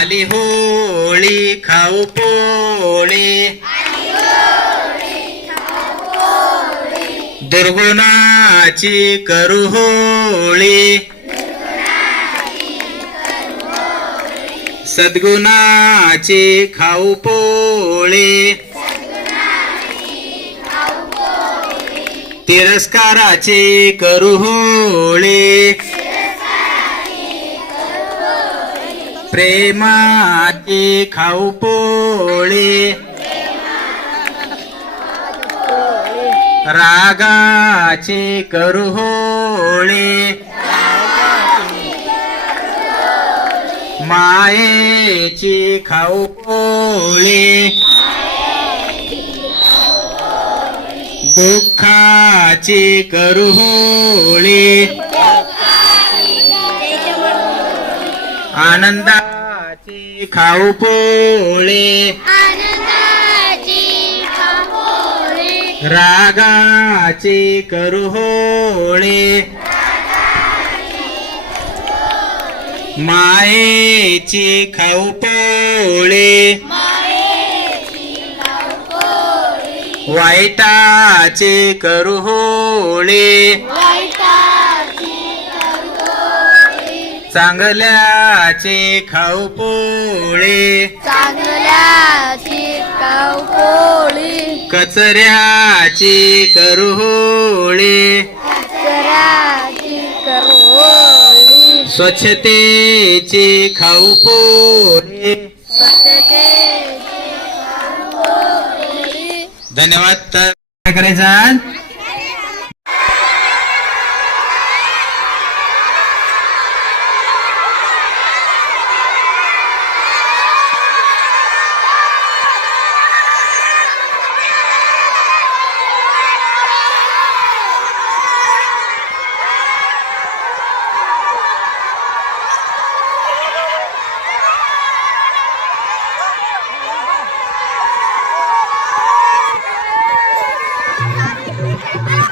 आली होळी खाऊ पोळी. दुर्गुणाची करू होळी. सद्गुणाची खाऊ पोळी. तिरस्काराची करू होळी. प्रेमाची खाऊ पोळी. रागाची करू होळी. मायेची खाऊ पोळी. दुःखाची करू होळी. आनंदाची खाऊ पोळी. रागाची करू होळी. मायेची खाऊ पोळी. वाईटाची करू होळी. चांगल्याची खाऊ पोळी. चांगल्याची पोळी. कचऱ्याची करू होळी. कराची करोळी स्वच्छतेची खाऊ पोळी. धन्यवाद. तर काय करायचं